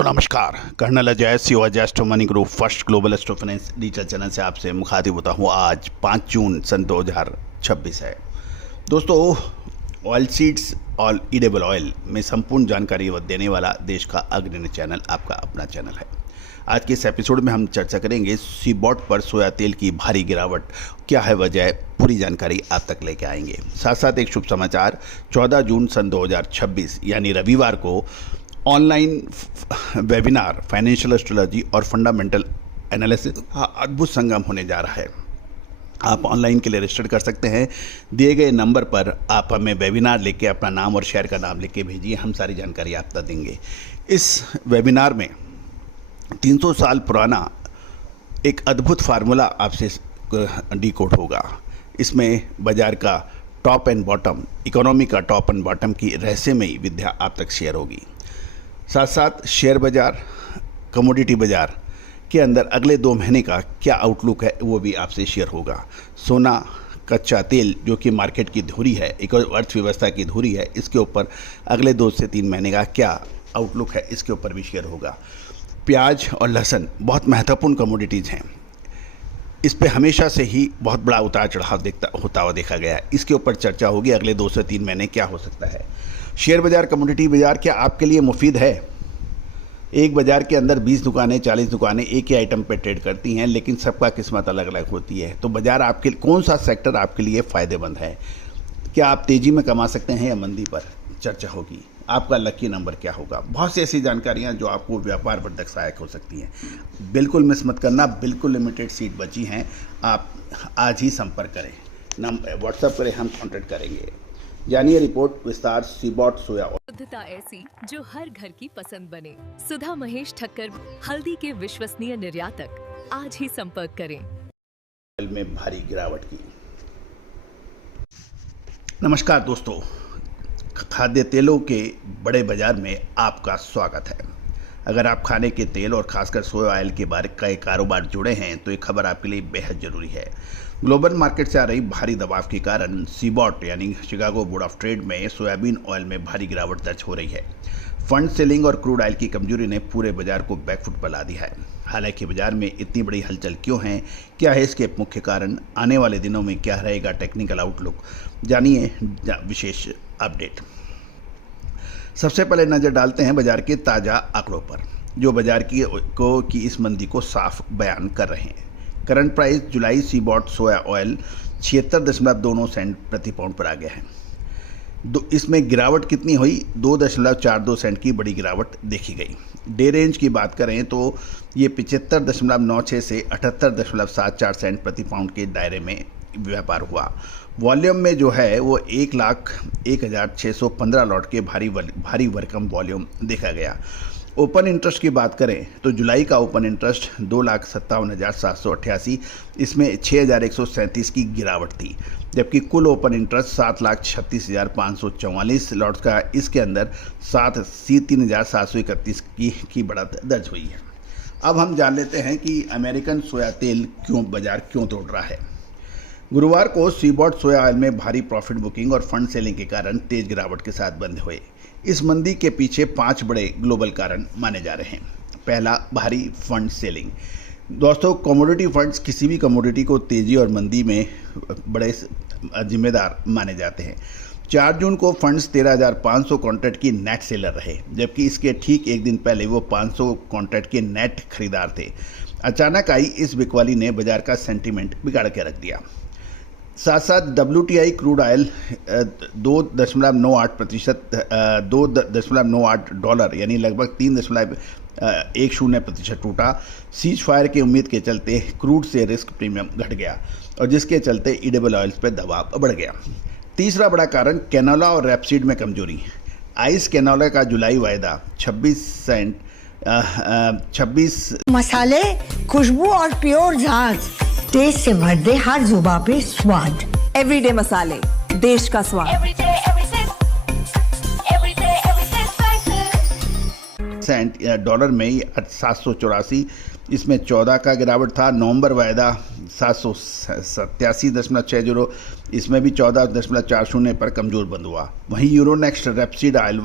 दोस्तों नमस्कार। Colonel Ajay CO Ajay astro money group first global astro finance digital channel से आपसे मुखातिब होता हूँ। आज 5 जून सन 2026 है। दोस्तों, ऑयल सीड्स और ईडेबल ऑयल में संपूर्ण जानकारी देने वाला देश का अग्रणी चैनल आपका अपना चैनल है। आज के इस एपिसोड में हम चर्चा करेंगे सीबॉट पर सोया तेल की भारी गिरावट, क्या है वजह, पूरी जानकारी आप तक लेके आएंगे। साथ साथ एक शुभ समाचार, 14 जून सन 2026 यानी रविवार को ऑनलाइन वेबिनार फाइनेंशियल एस्ट्रोलॉजी और फंडामेंटल एनालिसिस अद्भुत संगम होने जा रहा है। आप ऑनलाइन के लिए रजिस्टर कर सकते हैं। दिए गए नंबर पर आप हमें वेबिनार लेके अपना नाम और शहर का नाम लिख के भेजिए, हम सारी जानकारी आप तक देंगे। इस वेबिनार में 300 साल पुराना एक अद्भुत फार्मूला आपसे डीकोड होगा। इसमें बाजार का टॉप एंड बॉटम, इकोनॉमी का टॉप एंड बॉटम की रहस्यमयी विद्या आप तक शेयर होगी। साथ साथ शेयर बाज़ार, कमोडिटी बाज़ार के अंदर अगले 2 महीने का क्या आउटलुक है वो भी आपसे शेयर होगा। सोना, कच्चा तेल जो कि मार्केट की धुरी है, एक अर्थव्यवस्था की धुरी है, इसके ऊपर अगले 2 से 3 महीने का क्या आउटलुक है इसके ऊपर भी शेयर होगा। प्याज और लहसुन बहुत महत्वपूर्ण कमोडिटीज़ हैं। इस पे हमेशा से ही बहुत बड़ा उतार चढ़ाव होता हुआ देखा गया है। इसके ऊपर चर्चा होगी अगले 2 से 3 महीने क्या हो सकता है। शेयर बाज़ार, कमोडिटी बाज़ार क्या आपके लिए मुफीद है? एक बाज़ार के अंदर 20 दुकानें, 40 दुकानें एक ही आइटम पे ट्रेड करती हैं, लेकिन सबका किस्मत अलग अलग होती है। तो बाज़ार आपके कौन सा सेक्टर आपके लिए फ़ायदेमंद है? क्या आप तेज़ी में कमा सकते हैं या मंदी पर? चर्चा होगी। आपका लकी नंबर क्या होगा? बहुत सी ऐसी जानकारियाँ जो आपको व्यापार वर्धक सहायक हो सकती हैं। बिल्कुल मिस मत करना। बिल्कुल लिमिटेड सीट बची हैं। आप आज ही संपर्क करें, व्हाट्सएप करें, हम कॉन्टेक्ट करेंगे। जानिए रिपोर्ट विस्तार सीबॉट सोया शुद्धता ऐसी जो हर घर की पसंद बने। सुधा महेश ठक्कर, हल्दी के विश्वसनीय निर्यातक। आज ही संपर्क करें। में भारी गिरावट की। नमस्कार दोस्तों, खाद्य तेलों के बड़े बाजार में आपका स्वागत है। अगर आप खाने के तेल और खासकर सोया ऑयल के बारे कई कारोबार जुड़े हैं तो ये खबर आपके लिए बेहद ज़रूरी है। ग्लोबल मार्केट से आ रही भारी दबाव के कारण सीबॉट यानी शिकागो बोर्ड ऑफ ट्रेड में सोयाबीन ऑयल में भारी गिरावट दर्ज हो रही है। फंड सेलिंग और क्रूड ऑयल की कमजोरी ने पूरे बाजार को बैकफुट पर ला दिया है। हालांकि बाजार में इतनी बड़ी हलचल क्यों है, क्या है इसके मुख्य कारण, आने वाले दिनों में क्या रहेगा टेक्निकल आउटलुक, जानिए विशेष अपडेट। सबसे पहले नज़र डालते हैं बाजार के ताज़ा आंकड़ों पर, जो बाजार की इस मंदी को साफ बयान कर रहे हैं। करंट प्राइस जुलाई सीबॉट सोया ऑयल 76.29 सेंट प्रति पाउंड पर आ गया है। इसमें गिरावट कितनी हुई? 2.42 सेंट की बड़ी गिरावट देखी गई। डे रेंज की बात करें तो ये 75.96 से 78.74 सेंट प्रति पाउंड के दायरे में व्यापार हुआ। वॉल्यूम में जो है वो 1,01,615 लॉट के भारी भरकम वॉल्यूम देखा गया। ओपन इंटरेस्ट की बात करें तो जुलाई का ओपन इंटरेस्ट 2,57,788, इसमें 6,137 की गिरावट थी, जबकि कुल ओपन इंटरेस्ट 7,36,544 लॉट का, इसके अंदर 3,731 की बढ़त दर्ज हुई है। अब हम जान लेते हैं कि अमेरिकन सोया तेल बाजार क्यों तोड़ रहा है। गुरुवार को सीबॉट सोया ऑयल में भारी प्रॉफिट बुकिंग और फंड सेलिंग के कारण तेज गिरावट के साथ बंद हुए। इस मंदी के पीछे 5 बड़े ग्लोबल कारण माने जा रहे हैं। पहला, भारी फंड सेलिंग। दोस्तों, कमोडिटी फंड्स किसी भी कमोडिटी को तेजी और मंदी में बड़े जिम्मेदार माने जाते हैं। 4 जून को फंड्स 13,500 कॉन्ट्रैक्ट की नेट सेलर रहे, जबकि इसके ठीक एक दिन पहले वो 500 कॉन्ट्रैक्ट के नेट खरीदार थे। अचानक आई इस बिकवाली ने बाजार का सेंटीमेंट बिगाड़ के रख दिया। साथ साथ WTI क्रूड ऑयल 2.98 डॉलर यानी लगभग 3.10% टूटा। सीज फायर की उम्मीद के चलते क्रूड से रिस्क प्रीमियम घट गया और जिसके चलते ईडेबल ऑयल्स पर दबाव बढ़ गया। तीसरा बड़ा कारण, कैनोला और रैपसीड में कमजोरी। आइस कैनोला का जुलाई वायदा 26 मसाले, खुशबू और प्योर झाग, टेस्ट से भर दे हर जुबां पे स्वाद। एवरीडे मसाले, देश का स्वाद। सेंट डॉलर में 784, इसमें 14 का गिरावट था। नवंबर वायदा 787.60, इसमें भी 14.40 पर कमज़ोर बंद हुआ। वहीं यूरोनेक्स्ट रेपसीड ऑयल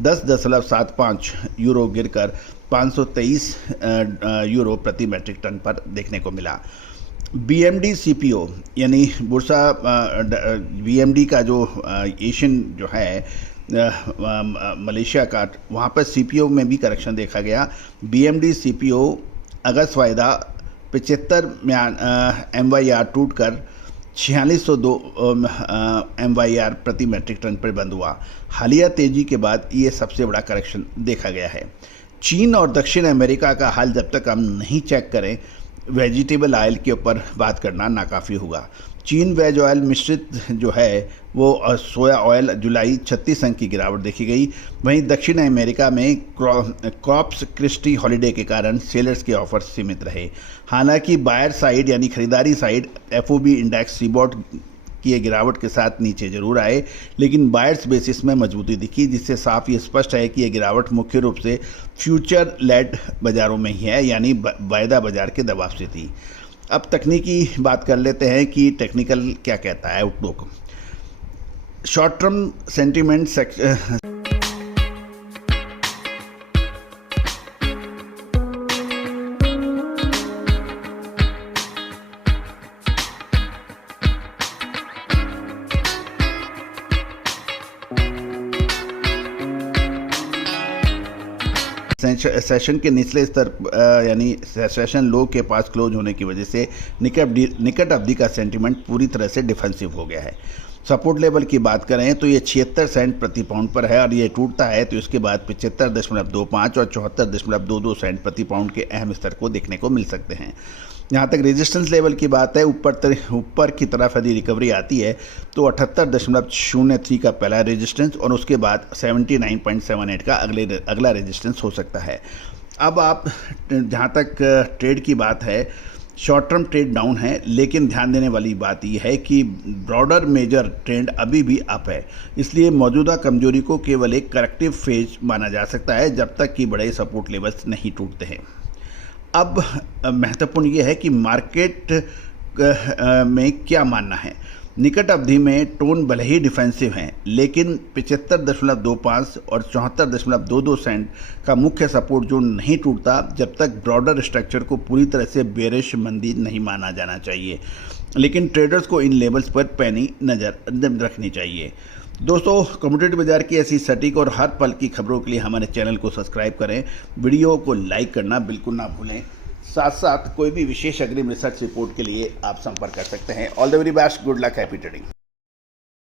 10.75 यूरो गिरकर 523 यूरो प्रति मैट्रिक टन पर देखने को मिला। BMD CPO यानी बुर्सा BMD का जो एशियन जो है मलेशिया का, वहाँ पर CPO में भी करेक्शन देखा गया। BMD CPO अगस्त वायदा 75 MYR टूटकर 4602 MYR प्रति मैट्रिक टन पर बंद हुआ। हालिया तेजी के बाद ये सबसे बड़ा करेक्शन देखा गया है। चीन और दक्षिण अमेरिका का हाल जब तक हम नहीं चेक करें, वेजिटेबल ऑयल के ऊपर बात करना नाकाफ़ी होगा। चीन वेज ऑयल मिश्रित जो है वो सोया ऑयल जुलाई 36 अंक की गिरावट देखी गई। वहीं दक्षिण अमेरिका में क्रॉप्स क्रिस्टी हॉलिडे के कारण सेलर्स के ऑफर सीमित रहे। हालांकि बायर साइड यानी खरीदारी साइड FOB इंडेक्स सीबॉट की ये गिरावट के साथ नीचे जरूर आए, लेकिन बायर्स बेसिस में मजबूती दिखी, जिससे साफ ये स्पष्ट है कि ये गिरावट मुख्य रूप से फ्यूचर लेड बाजारों में ही है, यानी वायदा बाजार के दबाव से थी। अब तकनीकी बात कर लेते हैं कि टेक्निकल क्या कहता है outlook. Short term sentiment session के निचले स्तर यानी सेशन लो के पास क्लोज होने की वजह से निकट अवधि का सेंटीमेंट पूरी तरह से डिफेंसिव हो गया है। सपोर्ट लेवल की बात करें तो ये 76 सेंट प्रति पाउंड पर है और ये टूटता है तो इसके बाद 75.25 और 74.22 सेंट प्रति पाउंड के अहम स्तर को देखने को मिल सकते हैं। जहाँ तक रेजिस्टेंस लेवल की बात है, ऊपर की तरफ यदि रिकवरी आती है तो 78.03 का पहला रेजिस्टेंस और उसके बाद 79.78 का अगला रेजिस्टेंस हो सकता है। अब आप जहाँ तक ट्रेड की बात है, शॉर्ट टर्म ट्रेड डाउन है, लेकिन ध्यान देने वाली बात यह है कि ब्रॉडर मेजर ट्रेंड अभी भी अप है, इसलिए मौजूदा कमजोरी को केवल एक करेक्टिव फेज माना जा सकता है जब तक कि बड़े सपोर्ट लेवल्स नहीं टूटते हैं। अब महत्वपूर्ण ये है कि मार्केट में क्या मानना है। निकट अवधि में टोन भले ही डिफेंसिव हैं, लेकिन 75.25 और 74.22 सेंट का मुख्य सपोर्ट जोन नहीं टूटता जब तक ब्रॉडर स्ट्रक्चर को पूरी तरह से बेरिश मंदी नहीं माना जाना चाहिए। लेकिन ट्रेडर्स को इन लेवल्स पर पैनी नज़र रखनी चाहिए। दोस्तों, कमोडिटी बाजार की ऐसी सटीक और हर पल की खबरों के लिए हमारे चैनल को सब्सक्राइब करें, वीडियो को लाइक करना बिल्कुल ना भूलें। साथ साथ कोई भी विशेष अग्रिम रिसर्च रिपोर्ट के लिए आप संपर्क कर सकते हैं। All the very best, good luck, happy trading.